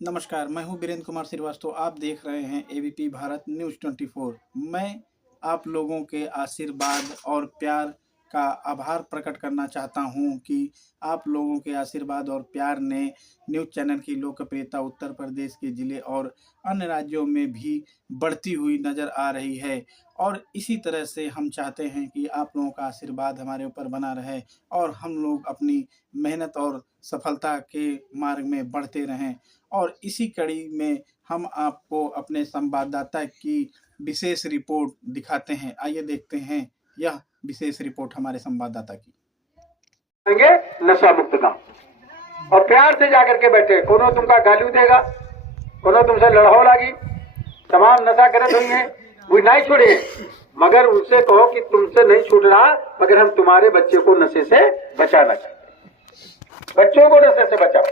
नमस्कार, मैं हूं वीरेंद्र कुमार श्रीवास्तव। आप देख रहे हैं एबीपी भारत न्यूज़ 24। मैं आप लोगों के आशीर्वाद और प्यार का आभार प्रकट करना चाहता हूं कि आप लोगों के आशीर्वाद और प्यार ने न्यूज़ चैनल की लोकप्रियता उत्तर प्रदेश के ज़िले और अन्य राज्यों में भी बढ़ती हुई नज़र आ रही है। और इसी तरह से हम चाहते हैं कि आप लोगों का आशीर्वाद हमारे ऊपर बना रहे और हम लोग अपनी मेहनत और सफलता के मार्ग में बढ़ते रहें। और इसी कड़ी में हम आपको अपने संवाददाता की विशेष रिपोर्ट दिखाते हैं। आइए देखते हैं यह विशेष रिपोर्ट हमारे संवाददाता की। नशा मुक्त गांव और प्यार से जाकर के बैठे, कोनो तुमका गाली देगा, कोनो तुमसे लड़ाई लागी, तमाम नशा करत हुई है, वो नहीं छोड़े, मगर उनसे कहो कि तुमसे नहीं छूट रहा, मगर हम तुम्हारे बच्चे को नशे से बचाना चाहते हैं। बच्चों को नशे से बचाओ,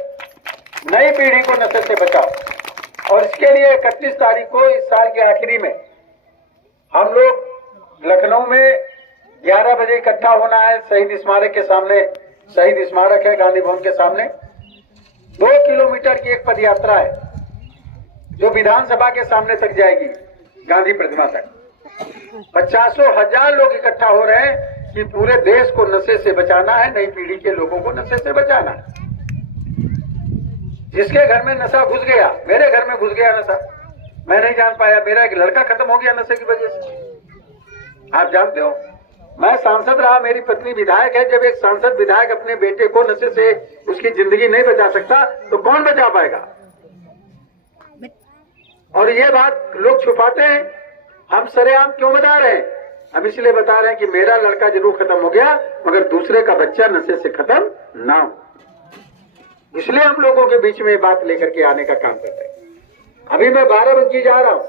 नई पीढ़ी को नशे से बचाओ। और इसके लिए 31 तारीख को इस साल के आखिरी में हम लोग लखनऊ में 11 बजे इकट्ठा होना है। शहीद स्मारक के सामने, शहीद स्मारक है गांधी भवन के सामने। 2 किलोमीटर की एक पद यात्रा है जो विधानसभा के सामने तक जाएगी, गांधी प्रतिमा तक। 50,000 लोग इकट्ठा हो रहे हैं कि पूरे देश को नशे से बचाना है, नई पीढ़ी के लोगों को नशे से बचाना है। जिसके घर में नशा घुस गया, मेरे घर में घुस गया नशा, मैं नहीं जान पाया, मेरा एक लड़का खत्म हो गया नशे की वजह से। आप जानते हो, मैं सांसद रहा, मेरी पत्नी विधायक है। जब एक सांसद विधायक अपने बेटे को नशे से उसकी जिंदगी नहीं बचा सकता तो कौन बचा पाएगा? और ये बात लोग छुपाते हैं। हम सरेआम क्यों बता रहे हैं? हम इसलिए बता रहे हैं कि मेरा लड़का जरूर खत्म हो गया, मगर दूसरे का बच्चा नशे से खत्म ना हो। इसलिए हम लोगों के बीच में बात लेकर के आने का काम करते हैं। अभी मैं बाराबंकी जा रहा हूं,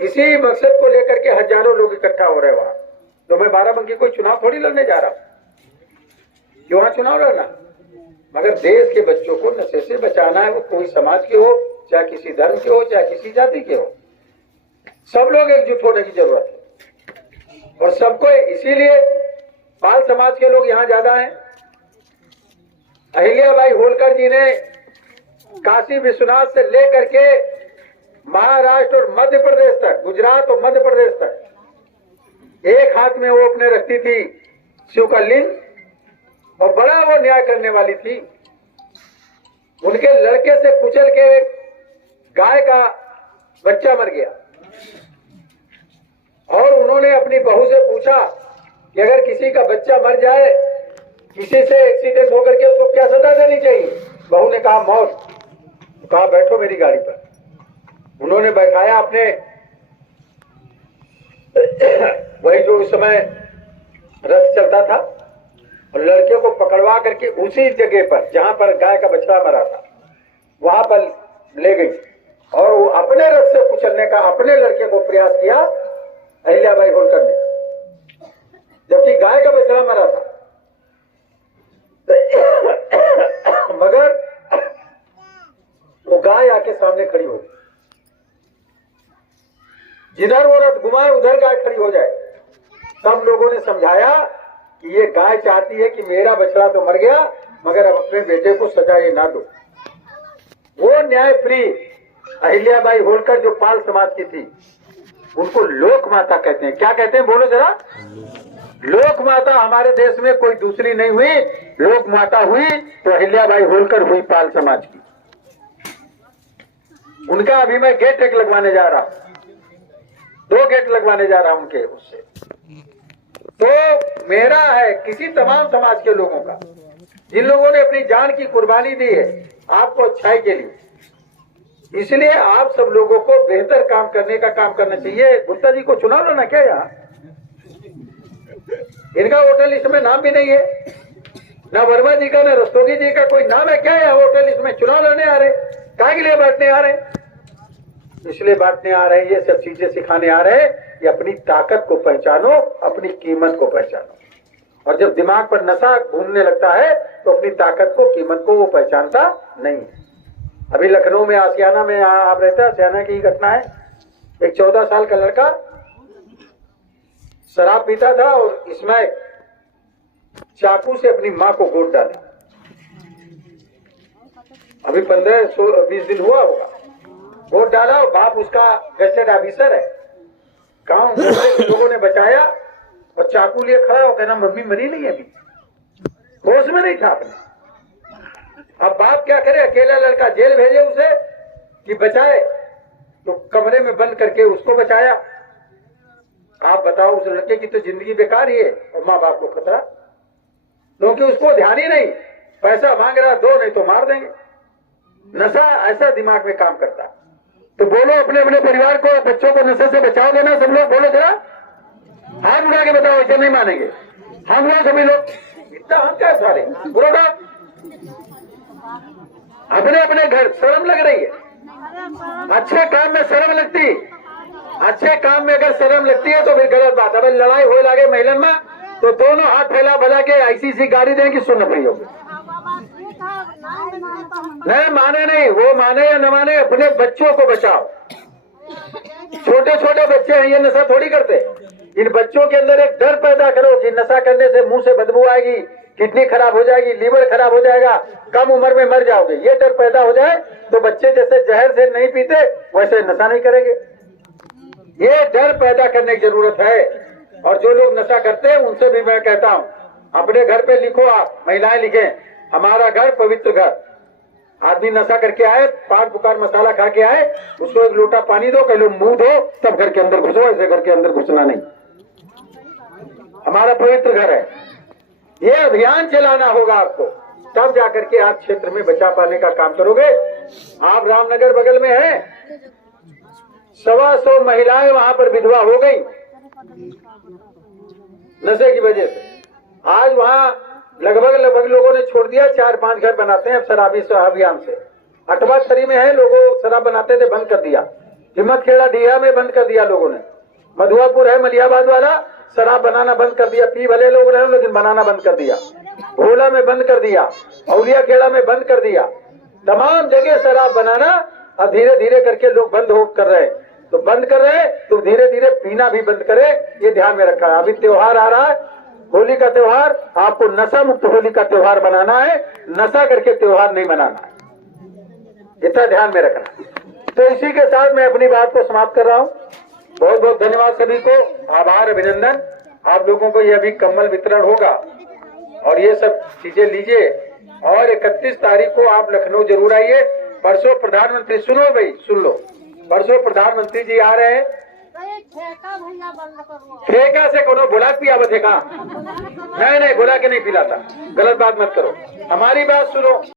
इसी मकसद को लेकर के हजारों लोग इकट्ठा हो रहे हैं वहां। तो मैं बाराबंकी कोई चुनाव थोड़ी लड़ने जा रहा हूं, क्यों वहां चुनाव लड़ना, मगर देश के बच्चों को नशे से बचाना है। वो कोई समाज के हो, चाहे किसी धर्म के हो, चाहे किसी जाति के हो, सब लोग एकजुट होने की जरूरत है। और सबको, इसीलिए बाल समाज के लोग यहां ज्यादा हैं। अहिल्याबाई होलकर जी ने काशी विश्वनाथ से लेकर के महाराष्ट्र और मध्य प्रदेश तक, गुजरात और मध्य प्रदेश तक, एक हाथ में वो अपने रखती थी शिव का लिंग और बड़ा वो न्याय करने वाली थी। उनके लड़के से कुचल के एक गाय का बच्चा मर गया और उन्होंने अपनी बहू से पूछा कि अगर किसी का बच्चा मर जाए, किसी से एक्सीडेंट होकर के, उसको क्या सजा देनी चाहिए? बहू ने कहा मौत। कहा बैठो मेरी गाड़ी पर। उन्होंने बैठाया अपने वही जो उस समय रथ चलता था, और लड़के को पकड़वा करके उसी जगह पर जहां पर गाय का बछड़ा मरा था वहां पर ले गई और वो अपने रथ से कुचलने का अपने लड़के को प्रयास किया अहिल्याबाई होलकर ने, जबकि गाय का बछड़ा मरा था। मगर वो गाय आके सामने खड़ी हो गई, जिधर वो रथ घुमाए उधर गाय खड़ी हो जाए। सब लोगों ने समझाया कि ये गाय चाहती है कि मेरा बछड़ा तो मर गया, मगर अब अपने बेटे को सजा ये ना दो। वो न्याय प्रिय अहिल्याबाई होलकर जो पाल समाज की थी, उनको लोक माता कहते हैं। क्या कहते हैं बोलो जरा? लोक माता हमारे देश में कोई दूसरी नहीं हुई। लोक माता हुई तो अहिल्याबाई होलकर हुई पाल समाज की। उनका अभी मैं गेट एक लगवाने जा रहा हूं, 2 गेट लगवाने जा रहा हूं उनके उससे। तो मेरा है किसी तमाम समाज के लोगों का, जिन लोगों ने अपनी जान की कुर्बानी दी है आपको अच्छाई के लिए, इसलिए आप सब लोगों को बेहतर काम करने का काम करना चाहिए। गुप्ता जी को चुनाव लड़ना क्या? यहाँ इनका वोटर लिस्ट में नाम भी नहीं है, ना वर्मा जी का, ना रस्तोगी जी का कोई नाम है क्या यहाँ वोटर लिस्ट में? चुनाव लड़ने आ रहे, क्या के लिए बांटने आ रहे? इसलिए बांटने आ रहे हैं, ये सब चीजें सिखाने आ रहे हैं कि अपनी ताकत को पहचानो, अपनी कीमत को पहचानो। और जब दिमाग पर नशा घूमने लगता है तो अपनी ताकत को, कीमत को वो पहचानता नहीं है। अभी लखनऊ में आसियाना में आप रहते हैं, आसियाना की घटना है। एक 14 साल का लड़का शराब पीता था और इसमें चाकू से अपनी मां को गोद डाला अभी 15-20 दिन हुआ होगा, वोट डाला, बाप उसका गजटेड ऑफिसर है। गांव में लोगों ने बचाया और चाकू लिए खड़ा हो, कहना मम्मी मरी नहीं अभी, होश में नहीं था अपने। अब बाप क्या करे, अकेला लड़का, जेल भेजे उसे कि बचाए, तो कमरे में बंद करके उसको बचाया। आप बताओ, उस लड़के की तो जिंदगी बेकार ही है और माँ बाप को खतरा, क्योंकि उसको ध्यान ही नहीं, पैसा मांग रहा, दो नहीं तो मार देंगे। नशा ऐसा दिमाग में काम करता। तो बोलो अपने अपने परिवार को, बच्चों को नशे से बचाओगे ना सब लोग? बोलो जरा, हाथ उठा के बताओ, ऐसे नहीं मानेंगे हम लोग, सभी लोग। इतना हम क्या सारे बोलो ना, अपने अपने घर शर्म लग रही है। अच्छे काम में शर्म लगती, अच्छे काम में अगर शर्म लगती है तो फिर गलत बात। अगर लड़ाई हो लगे महिलन में तो दोनों हाथ फैला भला के ऐसी सी गाड़ी देंगी, सुन रही होगी। नहीं माने नहीं, वो माने या न माने, अपने बच्चों को बचाओ। छोटे छोटे बच्चे हैं, ये नशा थोड़ी करते। इन बच्चों के अंदर एक डर पैदा करो कि नशा करने से मुंह से बदबू आएगी, किडनी खराब हो जाएगी, लीवर खराब हो जाएगा, कम उम्र में मर जाओगे। ये डर पैदा हो जाए तो बच्चे जैसे जहर से नहीं पीते वैसे नशा नहीं करेंगे। ये डर पैदा करने की जरूरत है। और जो लोग नशा करते हैं उनसे भी मैं कहता हूँ, अपने घर पे लिखो, आप महिलाएं लिखें, हमारा घर पवित्र घर। आदमी नशा करके आए, पान पुकार मसाला खा के आए, उसको एक लोटा पानी दो, पहले मुंह धो, तब घर के अंदर घुसो, ऐसे घर के अंदर घुसना नहीं। हमारा पवित्र घर है। ये अभियान चलाना होगा आपको, तब जाकर के आप क्षेत्र में बचा पाने का काम करोगे। आप रामनगर बगल में है, 125 महिलाएं वहां पर विधवा हो गई नशे की वजह से। आज वहां लगभग लोगों ने छोड़ दिया, 4-5 घर बनाते हैं अब शराबी अभियान से। अटवा थरी में है, लोगों शराब बनाते थे, बंद कर दिया। हिम्मत खेड़ा डीहा में बंद कर दिया लोगों ने। मधुआपुर है मलियाबाद वाला, शराब बनाना बंद कर दिया। पी भले लोग रहे लेकिन बनाना बंद कर दिया। भोला में बंद कर दिया, औलिया खेड़ा में बंद कर दिया। तमाम जगह शराब बनाना अब धीरे धीरे करके लोग बंद हो कर रहे हैं। तो बंद कर रहे हैं तो धीरे धीरे पीना भी बंद करे, ये ध्यान में रखा है। अभी त्योहार आ रहा है, होली का त्योहार, आपको नशा मुक्त होली का त्योहार बनाना है, नशा करके त्योहार नहीं मनाना है, इतना ध्यान में रखना। तो इसी के साथ मैं अपनी बात को समाप्त कर रहा हूँ। बहुत बहुत धन्यवाद सभी को, आभार, अभिनंदन। आप लोगों को यह भी कम्बल वितरण होगा और ये सब चीजें लीजिए। और 31 तारीख को आप लखनऊ जरूर आइए। परसों प्रधानमंत्री, सुनो भाई सुन लो, परसों प्रधानमंत्री जी आ रहे हैं। ठेका से कोनो बुला पिया बतेगा? नहीं, बुला के नहीं पिलाता, गलत बात मत करो, हमारी बात सुनो।